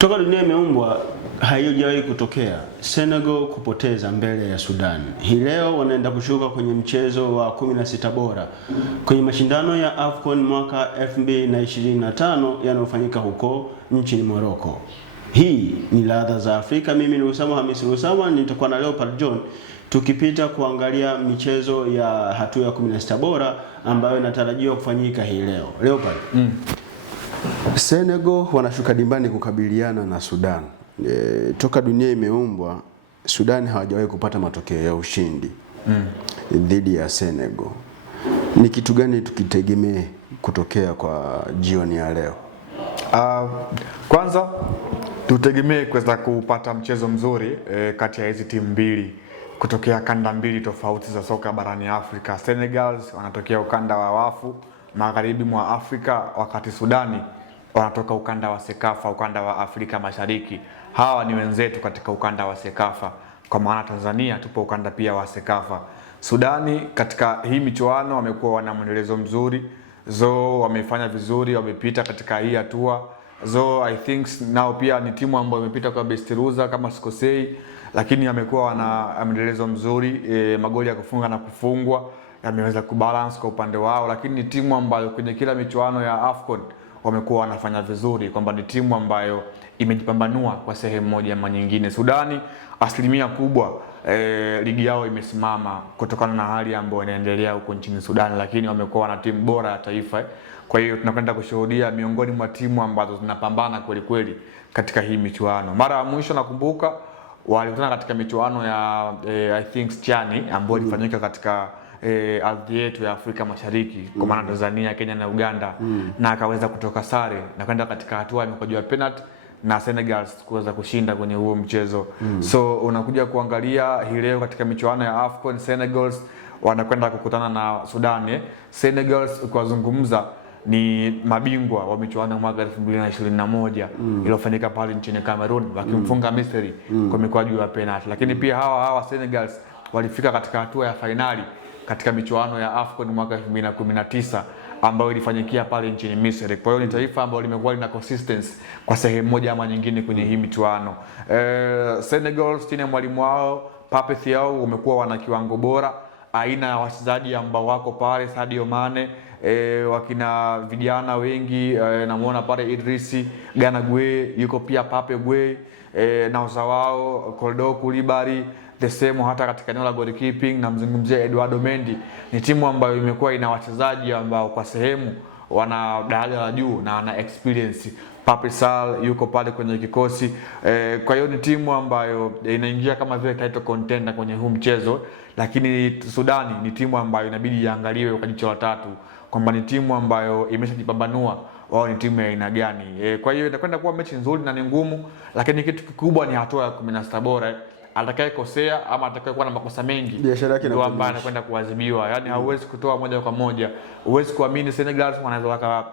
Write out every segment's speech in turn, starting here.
Toka dunia imeumbwa haijawahi kutokea Senegal kupoteza mbele ya Sudan. Hii leo wanaenda kushuka kwenye mchezo wa 16 bora kwenye mashindano ya AFCON mwaka 2025 yanayofanyika huko nchini Morocco. Hii ni ladha za Afrika. Mimi ni Usama Hamisi Usama, nitakuwa na Leopard John tukipita kuangalia michezo ya hatua ya 16 bora ambayo inatarajiwa kufanyika hii leo. Leopard. Senegal wanashuka dimbani kukabiliana na Sudan. Toka dunia imeumbwa Sudan hawajawahi kupata matokeo ya ushindi dhidi ya Senegal. Ni kitu gani tukitegemee kutokea kwa jioni ya leo? Kwanza tutegemee kuweza kupata mchezo mzuri kati ya hizi timu mbili kutokea kanda mbili tofauti za soka barani Afrika. Senegal wanatokea ukanda wa wafu magharibi mwa Afrika, wakati Sudani wanatoka ukanda wa Sekafa, ukanda wa Afrika Mashariki. Hawa ni wenzetu katika ukanda wa Sekafa, kwa maana Tanzania tupo ukanda pia wa Sekafa. Sudani katika hii michuano wamekuwa wana mwendelezo mzuri, wamefanya vizuri, wamepita katika hii hatua. I think nao pia ni timu ambayo imepita kwa best loser kama sikosei, lakini wamekuwa wana mwendelezo mzuri, magoli ya kufunga na kufungwa yameweza kubalance kwa upande wao, lakini ni timu ambayo kwenye kila michuano ya AFCON wamekuwa wanafanya vizuri, kwamba ni timu ambayo imejipambanua kwa sehemu moja ama nyingine. Sudani asilimia kubwa ligi yao imesimama kutokana na hali ambayo inaendelea huko nchini Sudan, lakini wamekuwa na timu bora ya taifa. Kwa hiyo tunakwenda kushuhudia miongoni mwa timu ambazo zinapambana kweli kweli katika hii michuano. Mara ya mwisho nakumbuka walikutana katika michuano ya I think Chani ambayo ilifanyika katika ardhi yetu ya Afrika Mashariki, kwa maana Tanzania, Kenya na Uganda, na akaweza kutoka sare na kwenda katika hatua ya mikwaju ya penalty na Senegal kuweza kushinda kwenye huo mchezo. So unakuja kuangalia hii leo katika michuano ya AFCON, Senegal wanakwenda kukutana na Sudan. Senegal kuwazungumza ni mabingwa wa michuano ya mwaka 2021 iliyofanyika pale nchini Cameroon, wakimfunga Misri kwa mikwaju ya penalty. Lakini pia hawa Senegal walifika katika hatua ya finali katika michuano ya AFCON mwaka 2019 ambayo ilifanyikia pale nchini Misri. Kwa hiyo ni taifa ambalo limekuwa lina consistency kwa sehemu moja ama nyingine kwenye hii michuano. Senegal chini ya mwalimu wao Pape Thiaw umekuwa wana kiwango bora, aina ya wachezaji ambao wako pale, Sadio Mane, wakina vijana wengi, namuona pale Idrissi Gana Gueye, yuko pia Pape Gueye, na uzawao Kalidou Koulibaly, the same hata katika eneo la goalkeeping na mzungumzia Eduardo Mendy. Ni timu ambayo imekuwa ina wachezaji ambao kwa sehemu wana daraja la juu na wana experience. Pape Sarr yuko pale kwenye kikosi. Kwa hiyo ni timu ambayo inaingia kama vile title contender kwenye huu mchezo, lakini Sudani ni timu ambayo inabidi iangaliwe kwa jicho la tatu, kwamba ni timu ambayo imeshajipambanua wao ni timu ya aina gani. Kwa hiyo itakwenda kuwa mechi nzuri na ni ngumu, lakini kitu kikubwa ni hatua ya 16 bora. Atakayekosea ama atakayekuwa na makosa mengi ndio ambaye anakwenda kuadhibiwa. Yaani hauwezi kutoa moja kwa moja. Huwezi kuamini Senegal wanaweza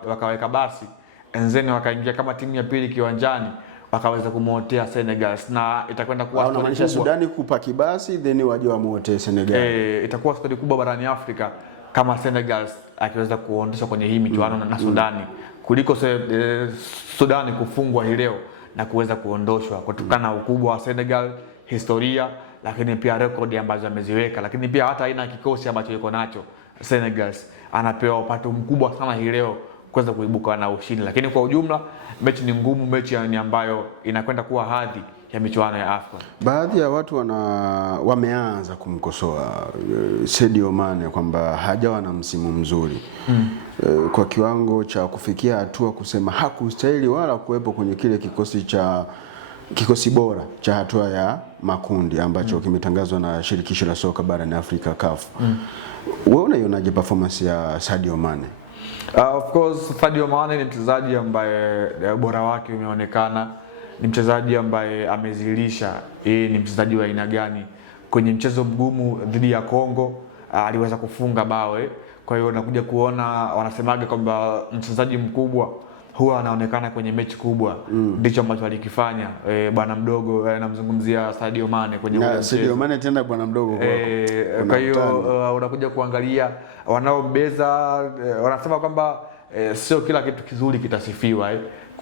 wakaweka basi enzeni wakaingia kama timu ya pili kiwanjani wakaweza kumuotea Senegal, na itakwenda kuwa story kubwa. Sudani kupa kibasi then waje wamuote Senegal. Itakuwa story kubwa barani Afrika kama Senegal akiweza kuondosha kwenye hii michuano na Sudani kuliko Sudani kufungwa hii leo na kuweza kuondoshwa kutokana na ukubwa wa Senegal, historia, lakini pia rekodi ambazo ameziweka, lakini pia hata aina ya kikosi ambacho yuko nacho. Senegal anapewa upato mkubwa sana hii leo kuweza kuibuka na ushindi, lakini kwa ujumla mechi ni ngumu, mechi ni ambayo inakwenda kuwa hadhi ya michuano ya AFCON. Baadhi ya watu wameanza kumkosoa Sadio Mane kwamba hajawa na msimu mzuri kwa kiwango cha kufikia hatua kusema hakustahili wala kuwepo kwenye kile kikosi bora cha hatua ya makundi ambacho kimetangazwa na shirikisho la soka barani Afrika CAF. Wewe unaionaje performance ya Sadio Mane? Of course Sadio Mane ni mchezaji ambaye bora wake umeonekana, ni mchezaji ambaye amezilisha ni mchezaji wa aina gani. Kwenye mchezo mgumu dhidi ya Kongo aliweza kufunga bao. Kwa hiyo nakuja kuona wanasemaga kwamba mchezaji mkubwa huwa anaonekana kwenye mechi kubwa. Ndicho ambacho alikifanya bwana mdogo, namzungumzia Sadio Mane kwenye mchezo. Sadio Mane tena bwana mdogo kwa hiyo unakuja kuangalia wanaombeza wanasema kwamba sio kila kitu kizuri kitasifiwa.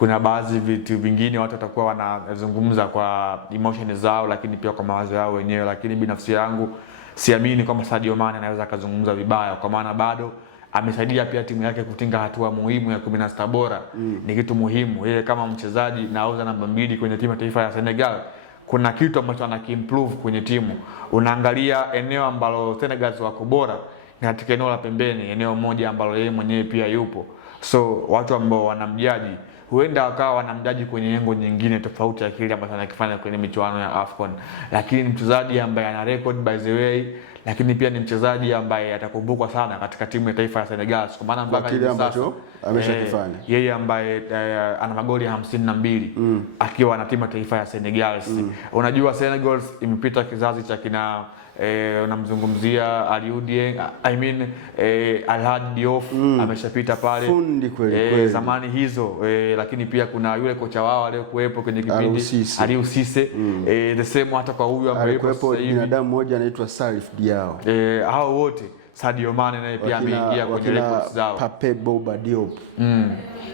kuna baadhi vitu vingine watu watakuwa wanazungumza kwa emotion zao, lakini pia kwa mawazo yao wenyewe, lakini binafsi yangu siamini kwamba Sadio Mane anaweza kuzungumza vibaya, kwa maana bado amesaidia pia timu yake kutinga hatua muhimu ya 16 bora. Ni kitu muhimu. Yeye kama mchezaji nauza namba 2 kwenye timu ya taifa ya Senegal, kuna kitu ambacho anakiimprove kwenye timu. Unaangalia eneo ambalo Senegal wako bora ni katika eneo la pembeni, eneo moja ambalo yeye mwenyewe pia yupo. So watu ambao wanamjaji huenda wakawa wanamjaji kwenye yengo nyingine tofauti ya kile ambacho anakifanya kwenye michuano ya AFCON, lakini mchezaji ambaye ana record by the way, lakini pia ni mchezaji ambaye atakumbukwa sana katika timu ya taifa ya Senegal kwa maana mpaka kile ambacho ameshakifanya. Yeye ambaye ana magoli 52 akiwa na timu ya taifa ya Senegal. Unajua Senegal imepita kizazi cha kina unamzungumzia Aliou Dieng, Alhadji Diouf ameshapita pale, fundi kweli zamani hizo, lakini pia kuna yule kocha wao aliyekuepo kwenye kipindi Aliou Cisse, the same hata kwa huyu ambaye yupo sasa hivi binadamu mmoja anaitwa Salif Diao. Hao wote Sadio Mane naye pia ameingia kwenye records zao, Pape Bouba Diop.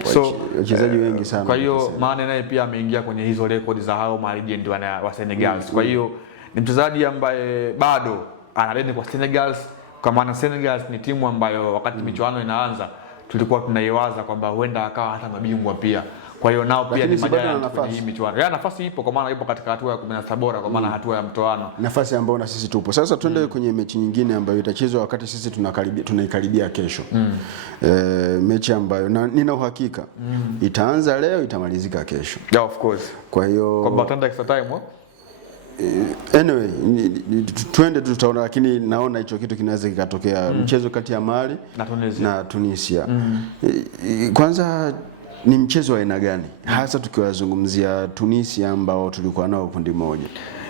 So wachezaji wengi sana. Kwa hiyo Mane naye pia ameingia kwenye hizo records za hao legend wa Senegal. Kwa hiyo ni mchezaji ambaye bado analeni kwa Senegal, kwa maana Senegal ni timu ambayo wakati michuano inaanza tulikuwa tunaiwaza kwamba huenda akawa hata mabingwa pia. Kwa hiyo nao pia ni majani kwenye hii michuano. Ya nafasi ipo kwa maana ipo katika hatua ya 16 bora kwa maana hatua ya mtoano. Nafasi ambayo na sisi tupo. Sasa twende kwenye mechi nyingine ambayo itachezwa wakati sisi tunaikaribia kesho. Mechi ambayo nina uhakika itaanza leo itamalizika kesho. Yeah, of course. Kwa hiyo kwa batanda extra time anyway, twende tutaona, lakini naona hicho kitu kinaweza kikatokea. Mchezo kati ya Mali na Tunisia. Kwanza ni mchezo wa aina gani hasa tukiwazungumzia Tunisia ambao tulikuwa nao kundi moja?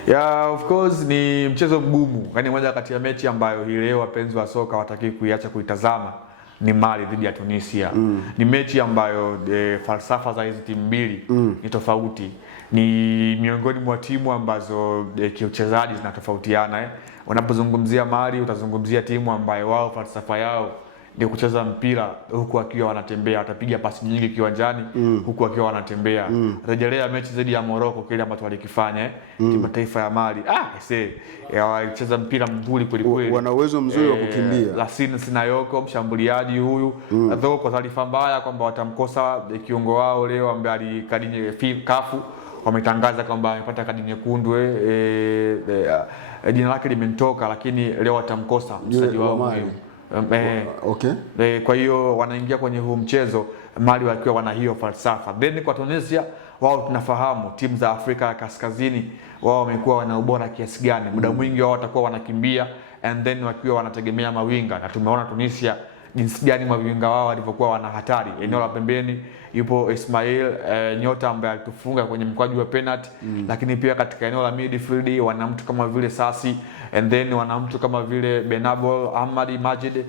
Yeah, of course ni mchezo mgumu. Yaani moja kati ya mechi ambayo hii leo wapenzi wa soka wataki kuiacha kuitazama ni Mali dhidi ya Tunisia. Ni mechi ambayo falsafa za hizi timu mbili ni tofauti. Ni miongoni mwa timu ambazo kiuchezaji zinatofautiana. Unapozungumzia Mali utazungumzia timu ambayo wao falsafa yao ni kucheza mpira huku wakiwa wanatembea, watapiga pasi nyingi kiwanjani huku wakiwa wanatembea. Rejelea mechi dhidi ya Morocco, kile ambacho walikifanya timu taifa ya Mali. Walicheza mpira mzuri kweli kweli. Wana uwezo mzuri wa kukimbia. Lassine Sinayoko mshambuliaji huyu, though kwa taarifa mbaya kwamba watamkosa kiungo wao leo ambaye alikadinye kafu, wametangaza kwamba amepata kadi nyekundu, jina lake limenitoka, lakini leo watamkosa mchezaji wao muhimu. Kwa hiyo wanaingia kwenye huu mchezo Mali wakiwa wana hiyo falsafa. Then kwa Tunisia wao tunafahamu timu za Afrika ya Kaskazini wao wamekuwa wana ubora kiasi gani. Muda mwingi wao watakuwa wanakimbia and then wakiwa wanategemea mawinga, na tumeona Tunisia jinsi gani mawinga wao walivyokuwa wana hatari. Eneo la pembeni yupo Ismail nyota ambaye alitufunga kwenye mkwaju wa penalty, lakini pia katika eneo la midfield wana mtu kama vile Sassi and then wana mtu kama vile Benabol, Ahmad Majid.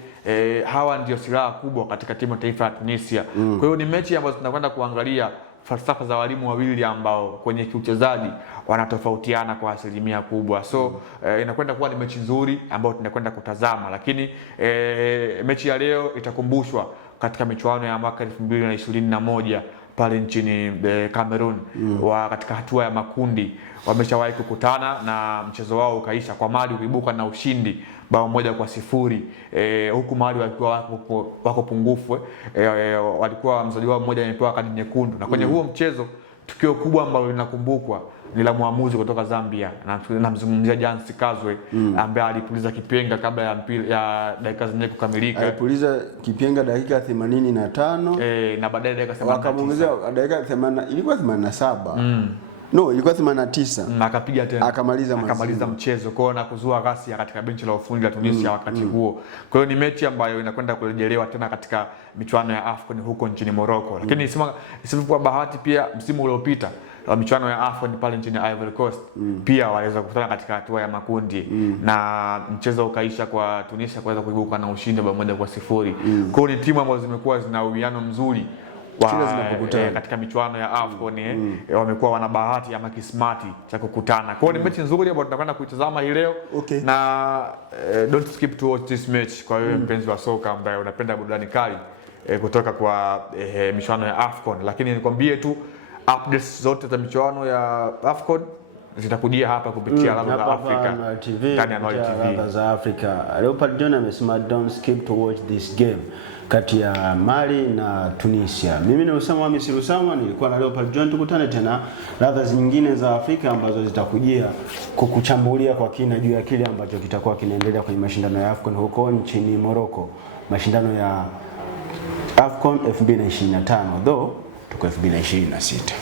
Hawa ndio silaha kubwa katika timu taifa ya Tunisia. Kwa hiyo ni mechi ambayo tunakwenda kuangalia falsafa za walimu wawili ambao kwenye kiuchezaji wanatofautiana kwa asilimia kubwa. So inakwenda kuwa ni mechi nzuri ambayo tunakwenda kutazama, lakini mechi ya leo itakumbushwa katika michuano ya mwaka 2021 pale nchini Cameroon. Katika hatua ya makundi wameshawahi kukutana na mchezo wao ukaisha kwa Mali kuibuka na ushindi bao 1-0, huku Mali walikuwa wako pungufu. Walikuwa mchezaji wao mmoja amepewa kadi nyekundu, na kwenye huo mchezo tukio kubwa ambalo linakumbukwa ni la muamuzi kutoka Zambia, na namzungumzia Jansi Kazwe ambaye alipuliza kipenga kabla ya dakika zenyewe kukamilika. Alipuliza kipenga dakika 85 na baadaye dakika 89 wakamuongezea dakika 80, ilikuwa 87. No, ilikuwa 89. Akapiga tena. Akamaliza mchezo kwao na kuzua ghasia katika benchi la ufundi la Tunisia wakati huo. Kwa hiyo ni mechi ambayo inakwenda kurejelewa tena katika michuano ya AFCON huko nchini Morocco. Lakini isipokuwa bahati pia msimu uliopita wa michuano ya AFCON pale nchini Ivory Coast pia waliweza kukutana katika hatua ya makundi na mchezo ukaisha kwa Tunisia kuweza kuibuka na ushindi wa 1-0. Kwa hiyo ni timu ambazo zimekuwa zina uwiano mzuri katika michuano ya AFCON. Wamekuwa wana bahati ama kismati cha kukutana. Kwa hiyo ni mechi nzuri ambayo tunakwenda kuitazama hii leo. Na don't skip to watch this match. Kwa hiyo mpenzi wa soka ambaye unapenda burudani kali, kutoka kwa michuano ya AFCON. Lakini nikwambie tu updates zote za michuano ya AFCON zitakujia hapa kupitia Ladha za Afrika ndani ya Noli TV. Ladha za Afrika. Leopard John amesema don't skip to watch this game kati ya Mali na Tunisia. Mimi ni Usama Hamisi Rusama, nilikuwa na Leopard John. Tukutane tena ladha zingine za Afrika ambazo zitakujia kukuchambulia kwa kina juu ya kile ambacho kitakuwa kinaendelea kwenye mashindano ya AFCON huko nchini Morocco. Mashindano ya AFCON 2025 though tuko 2026.